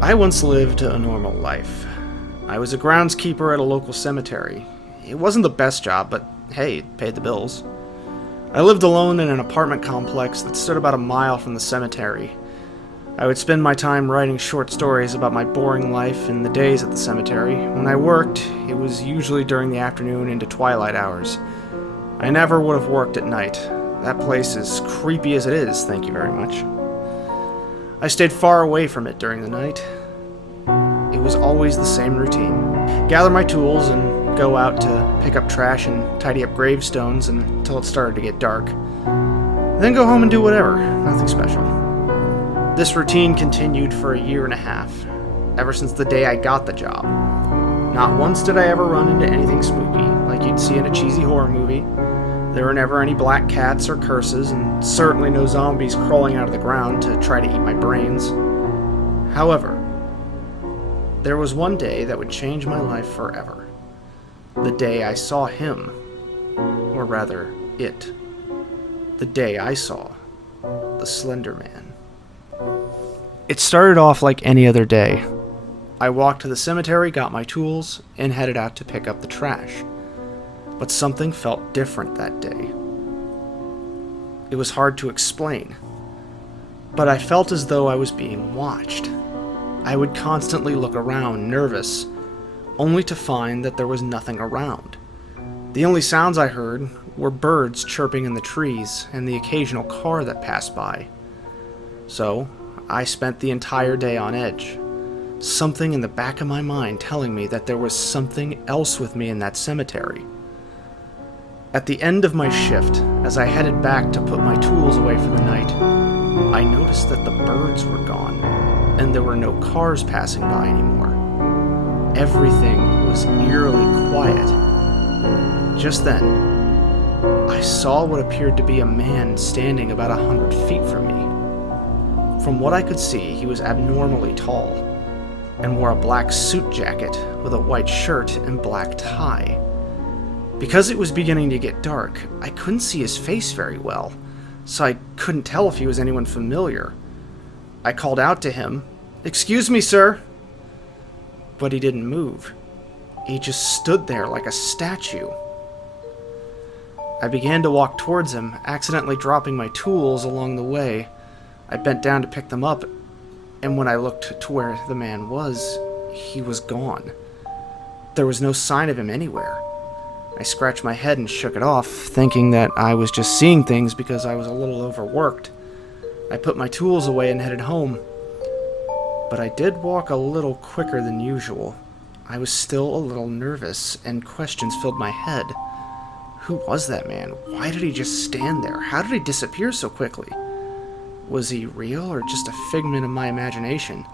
I once lived a normal life. I was a groundskeeper at a local cemetery. It wasn't the best job, but hey, it paid the bills. I lived alone in an apartment complex that stood about a mile from the cemetery. I would spend my time writing short stories about my boring life and the days at the cemetery. When I worked, it was usually during the afternoon into twilight hours. I never would have worked at night. That place is creepy as it is, thank you very much. I stayed far away from it during the night. It was always the same routine. Gather my tools and go out to pick up trash and tidy up gravestones until it started to get dark. Then go home and do whatever, nothing special. This routine continued for a year and a half, ever since the day I got the job. Not once did I ever run into anything spooky, like you'd see in a cheesy horror movie. There were never any black cats or curses, and certainly no zombies crawling out of the ground to try to eat my brains. However, there was one day that would change my life forever. The day I saw him, or rather, it. The day I saw the Slenderman. It started off like any other day. I walked to the cemetery, got my tools, and headed out to pick up the trash. But something felt different that day. It was hard to explain, but I felt as though I was being watched. I would constantly look around, nervous, only to find that there was nothing around. The only sounds I heard were birds chirping in the trees and the occasional car that passed by. So, I spent the entire day on edge. Something in the back of my mind telling me that there was something else with me in that cemetery. At the end of my shift, as I headed back to put my tools away for the night, I noticed that the birds were gone, and there were no cars passing by anymore. Everything was eerily quiet. Just then, I saw what appeared to be a man standing about 100 feet from me. From what I could see, he was abnormally tall, and wore a black suit jacket with a white shirt and black tie. Because it was beginning to get dark, I couldn't see his face very well, so I couldn't tell if he was anyone familiar. I called out to him, "Excuse me, sir," but he didn't move. He just stood there like a statue. I began to walk towards him, accidentally dropping my tools along the way. I bent down to pick them up, and when I looked to where the man was, he was gone. There was no sign of him anywhere. I scratched my head and shook it off, thinking that I was just seeing things because I was a little overworked. I put my tools away and headed home. But I did walk a little quicker than usual. I was still a little nervous, and questions filled my head. Who was that man? Why did he just stand there? How did he disappear so quickly? Was he real or just a figment of my imagination?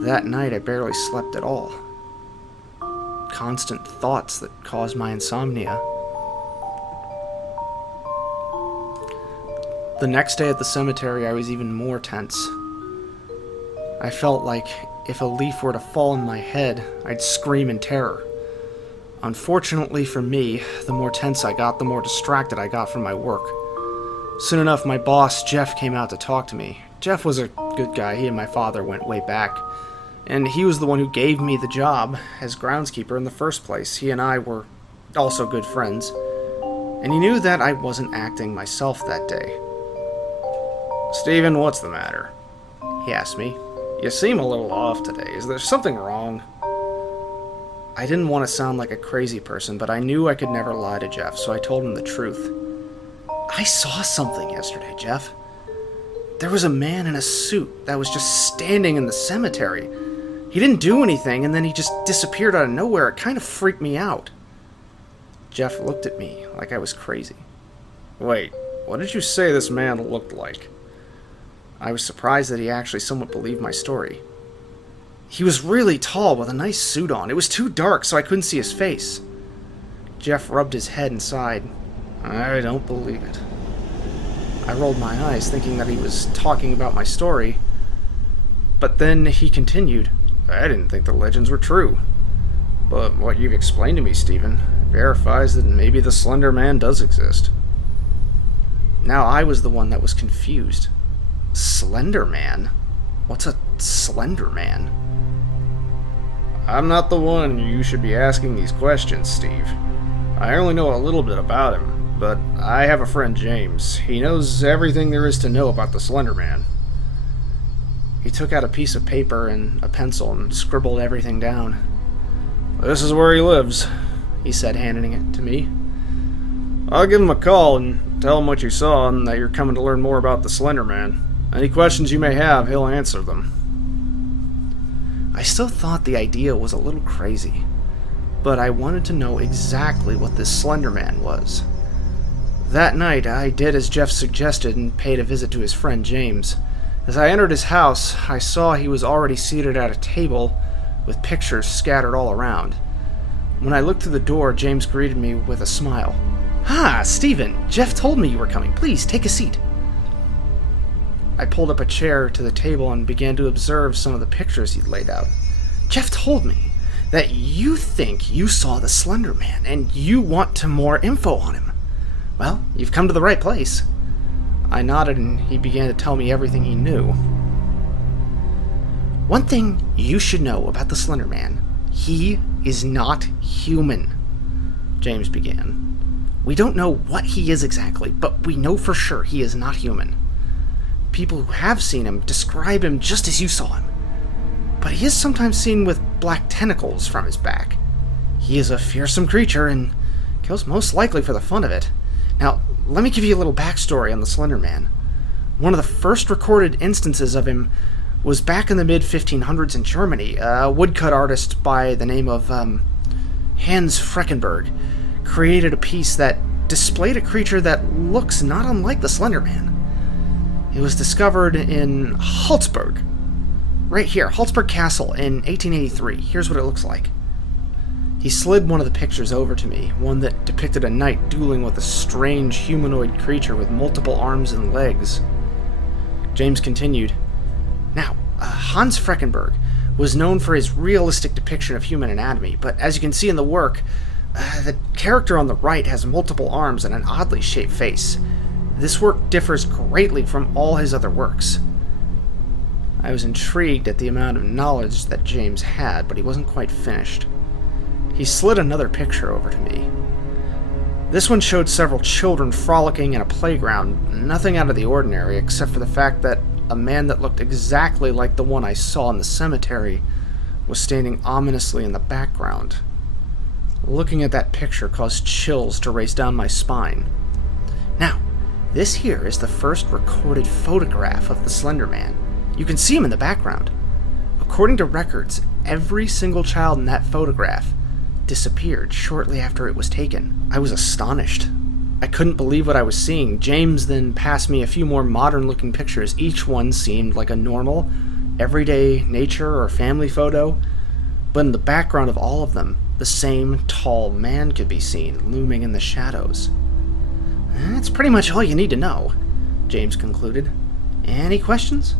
That night I barely slept at all. Constant thoughts that caused my insomnia. The next day at the cemetery I was even more tense. I felt like if a leaf were to fall on my head, I'd scream in terror. Unfortunately for me, the more tense I got, the more distracted I got from my work. Soon enough, my boss, Jeff, came out to talk to me. Jeff was a good guy. He and my father went way back. And he was the one who gave me the job as groundskeeper in the first place. He and I were also good friends. And he knew that I wasn't acting myself that day. "Steven, what's the matter?" he asked me. "You seem a little off today. Is there something wrong?" I didn't want to sound like a crazy person, but I knew I could never lie to Jeff, so I told him the truth. "I saw something yesterday, Jeff. There was a man in a suit that was just standing in the cemetery. He didn't do anything, and then he just disappeared out of nowhere. It kind of freaked me out." Jeff looked at me like I was crazy. "Wait, what did you say this man looked like?" I was surprised that he actually somewhat believed my story. "He was really tall with a nice suit on. It was too dark, so I couldn't see his face." Jeff rubbed his head and sighed. "I don't believe it." I rolled my eyes, thinking that he was talking about my story. But then he continued, "I didn't think the legends were true. But what you've explained to me, Steven, verifies that maybe the Slender Man does exist." Now I was the one that was confused. Slender Man? What's a Slenderman? I'm not the one you should be asking these questions, Steve. I only know a little bit about him, but I have a friend, James. He knows everything there is to know about the Slenderman. He took out a piece of paper and a pencil and scribbled everything down. This is where he lives, he said, handing it to me. I'll give him a call and tell him what you saw and that you're coming to learn more about the Slenderman. Any questions you may have, he'll answer them. I still thought the idea was a little crazy, but I wanted to know exactly what this Slenderman was. That night, I did as Jeff suggested and paid a visit to his friend James. As I entered his house, I saw he was already seated at a table with pictures scattered all around. When I looked through the door, James greeted me with a smile. "Ah, Stephen, Jeff told me you were coming. Please, take a seat." I pulled up a chair to the table and began to observe some of the pictures he'd laid out. "Jeff told me that you think you saw the Slender Man and you want more info on him. Well, you've come to the right place." I nodded and he began to tell me everything he knew. "One thing you should know about the Slender Man, he is not human," James began. "We don't know what he is exactly, but we know for sure he is not human. People who have seen him describe him just as you saw him, but he is sometimes seen with black tentacles from his back. He is a fearsome creature and kills most likely for the fun of it. Now, let me give you a little backstory on the Slender Man. One of the first recorded instances of him was back in the mid-1500s in Germany. A woodcut artist by the name of Hans Freckenberg created a piece that displayed a creature that looks not unlike the Slender Man. It was discovered in Halsburg. Right here, Halsburg Castle in 1883. Here's what it looks like." He slid one of the pictures over to me, one that depicted a knight dueling with a strange humanoid creature with multiple arms and legs. James continued, "Now, Hans Freckenberg was known for his realistic depiction of human anatomy, but as you can see in the work, the character on the right has multiple arms and an oddly shaped face. This work differs greatly from all his other works." I was intrigued at the amount of knowledge that James had, but he wasn't quite finished. He slid another picture over to me. This one showed several children frolicking in a playground, nothing out of the ordinary except for the fact that a man that looked exactly like the one I saw in the cemetery was standing ominously in the background. Looking at that picture caused chills to race down my spine. Now, this here is the first recorded photograph of the Slender Man. You can see him in the background. According to records, every single child in that photograph disappeared shortly after it was taken. I was astonished. I couldn't believe what I was seeing. James then passed me a few more modern-looking pictures. Each one seemed like a normal, everyday nature or family photo, but in the background of all of them, the same tall man could be seen, looming in the shadows. "That's pretty much all you need to know," James concluded. "Any questions?"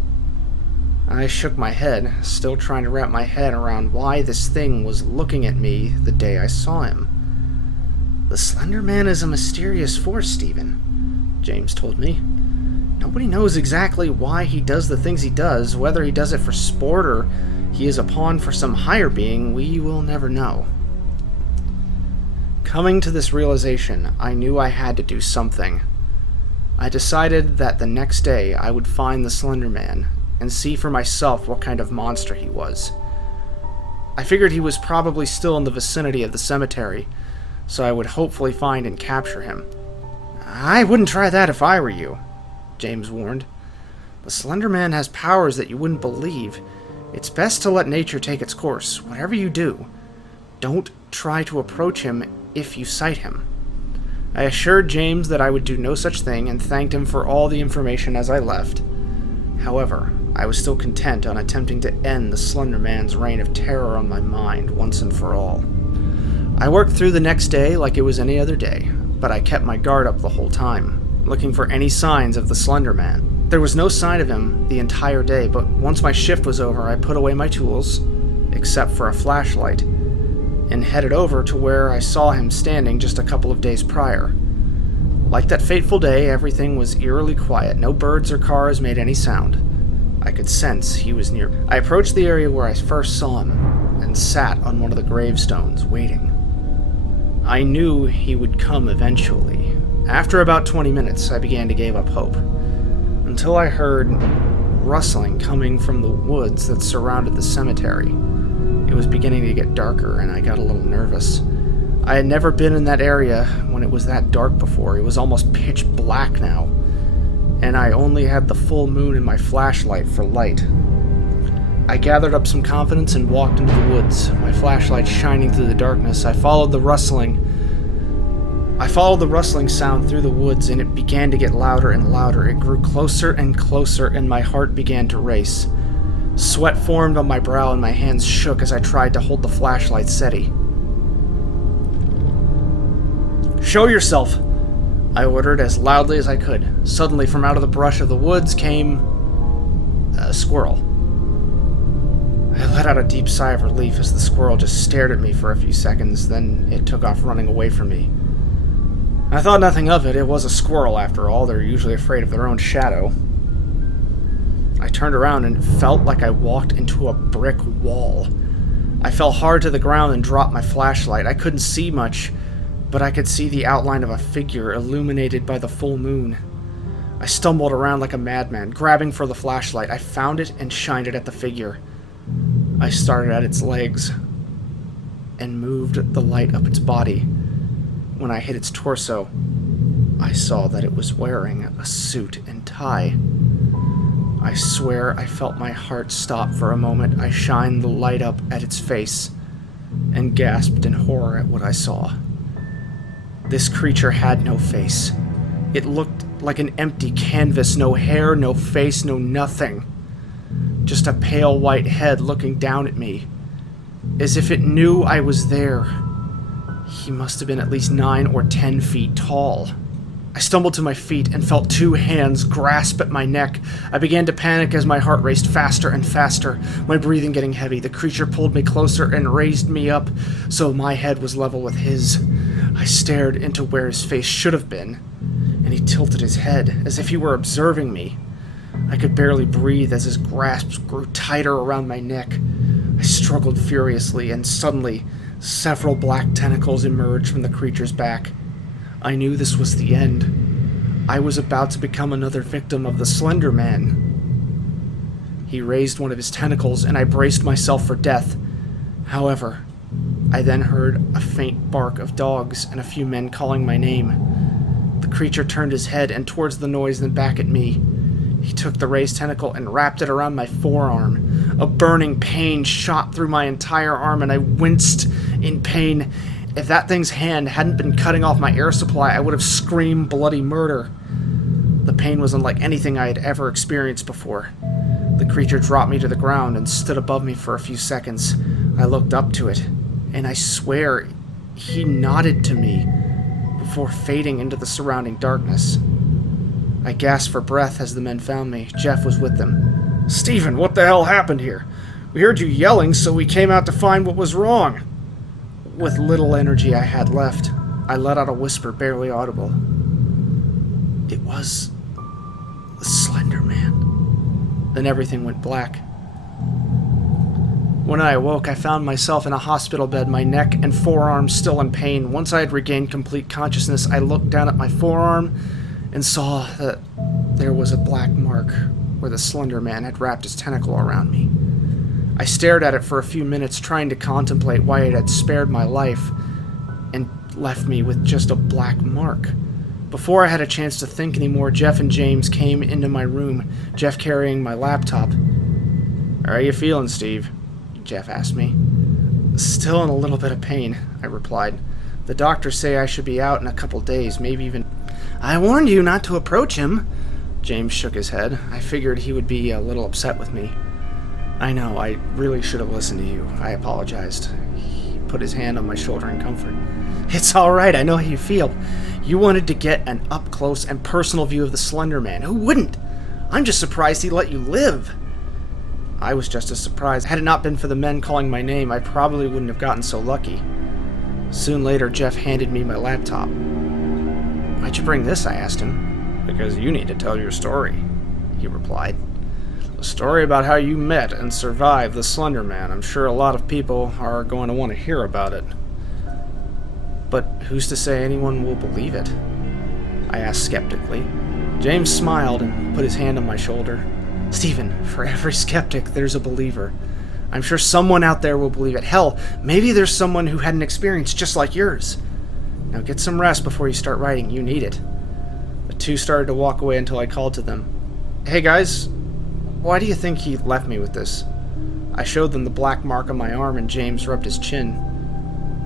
I shook my head, still trying to wrap my head around why this thing was looking at me the day I saw him. "The Slender Man is a mysterious force, Stephen," James told me. "Nobody knows exactly why he does the things he does, whether he does it for sport or he is a pawn for some higher being, we will never know." Coming to this realization, I knew I had to do something. I decided that the next day I would find the Slender Man and see for myself what kind of monster he was. I figured he was probably still in the vicinity of the cemetery, so I would hopefully find and capture him. "I wouldn't try that if I were you," James warned. "The Slender Man has powers that you wouldn't believe. It's best to let nature take its course, whatever you do. Don't try to approach him if you sight him." I assured James that I would do no such thing and thanked him for all the information as I left. However, I was still content on attempting to end the Slender Man's reign of terror on my mind once and for all. I worked through the next day like it was any other day, but I kept my guard up the whole time, looking for any signs of the Slender Man. There was no sign of him the entire day, but once my shift was over, I put away my tools, except for a flashlight, and headed over to where I saw him standing just a couple of days prior. Like that fateful day, everything was eerily quiet. No birds or cars made any sound. I could sense he was near. I approached the area where I first saw him and sat on one of the gravestones, waiting. I knew he would come eventually. After about 20 minutes, I began to give up hope, until I heard rustling coming from the woods that surrounded the cemetery. It was beginning to get darker, and I got a little nervous. I had never been in that area when it was that dark before. It was almost pitch black now, and I only had the full moon and my flashlight for light. I gathered up some confidence and walked into the woods, my flashlight shining through the darkness. I followed the rustling sound through the woods, and it began to get louder and louder. It grew closer and closer, and my heart began to race. Sweat formed on my brow, and my hands shook as I tried to hold the flashlight steady. "Show yourself!" I ordered as loudly as I could. Suddenly, from out of the brush of the woods came a squirrel. I let out a deep sigh of relief as the squirrel just stared at me for a few seconds, then it took off running away from me. I thought nothing of it. It was a squirrel, after all. They're usually afraid of their own shadow. I turned around and it felt like I walked into a brick wall. I fell hard to the ground and dropped my flashlight. I couldn't see much, but I could see the outline of a figure illuminated by the full moon. I stumbled around like a madman, grabbing for the flashlight. I found it and shined it at the figure. I started at its legs and moved the light up its body. When I hit its torso, I saw that it was wearing a suit and tie. I swear I felt my heart stop for a moment. I shined the light up at its face and gasped in horror at what I saw. This creature had no face. It looked like an empty canvas, no hair, no face, no nothing. Just a pale white head looking down at me, as if it knew I was there. He must have been at least 9 or 10 feet tall. I stumbled to my feet and felt 2 hands grasp at my neck. I began to panic as my heart raced faster and faster, my breathing getting heavy. The creature pulled me closer and raised me up so my head was level with his. I stared into where his face should have been, and he tilted his head as if he were observing me. I could barely breathe as his grasp grew tighter around my neck. I struggled furiously, and suddenly, several black tentacles emerged from the creature's back. I knew this was the end. I was about to become another victim of the Slenderman. He raised one of his tentacles, and I braced myself for death. However, I then heard a faint bark of dogs and a few men calling my name. The creature turned his head and towards the noise, then back at me. He took the raised tentacle and wrapped it around my forearm. A burning pain shot through my entire arm, and I winced in pain. If that thing's hand hadn't been cutting off my air supply, I would have screamed bloody murder. The pain was unlike anything I had ever experienced before. The creature dropped me to the ground and stood above me for a few seconds. I looked up to it, and I swear he nodded to me before fading into the surrounding darkness. I gasped for breath as the men found me. Jeff was with them. "Stephen, what the hell happened here? We heard you yelling, so we came out to find what was wrong." With little energy I had left, I let out a whisper barely audible. It was the Slender Man. Then everything went black. When I awoke, I found myself in a hospital bed, my neck and forearms still in pain. Once I had regained complete consciousness, I looked down at my forearm and saw that there was a black mark where the Slender Man had wrapped his tentacle around me. I stared at it for a few minutes, trying to contemplate why it had spared my life and left me with just a black mark. Before I had a chance to think anymore, Jeff and James came into my room, Jeff carrying my laptop. "How are you feeling, Steve?" Jeff asked me. "Still in a little bit of pain," I replied. "The doctors say I should be out in a couple days, maybe even..." "I warned you not to approach him." James shook his head. I figured he would be a little upset with me. "I know, I really should have listened to you." I apologized. He put his hand on my shoulder in comfort. "It's all right, I know how you feel. You wanted to get an up-close and personal view of the Slender Man. Who wouldn't? I'm just surprised he let you live." I was just as surprised. Had it not been for the men calling my name, I probably wouldn't have gotten so lucky. Soon later, Jeff handed me my laptop. "Why'd you bring this?" I asked him. "Because you need to tell your story," he replied. A story about how you met and survived the Slender Man. I'm sure a lot of people are going to want to hear about it. But who's to say anyone will believe it? I asked skeptically. James smiled and put his hand on my shoulder. Stephen, for every skeptic, there's a believer. I'm sure someone out there will believe it. Hell, maybe there's someone who had an experience just like yours. Now get some rest before you start writing. You need it. The two started to walk away until I called to them. Hey guys, why do you think he left me with this? I showed them the black mark on my arm and James rubbed his chin.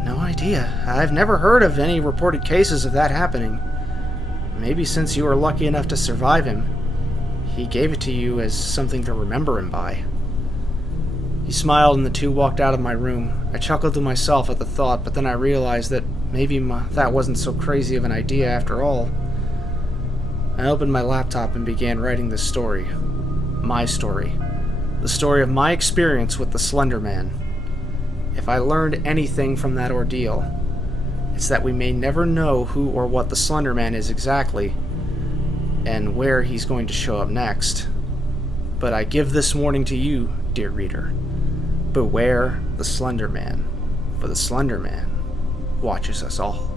No idea. I've never heard of any reported cases of that happening. Maybe since you were lucky enough to survive him, he gave it to you as something to remember him by. He smiled and the two walked out of my room. I chuckled to myself at the thought, but then I realized that maybe that wasn't so crazy of an idea after all. I opened my laptop and began writing this story. My story. The story of my experience with the Slender Man. If I learned anything from that ordeal, it's that we may never know who or what the Slender Man is exactly, and where he's going to show up next. But I give this warning to you, dear reader. Beware the Slender Man, for the Slender Man watches us all.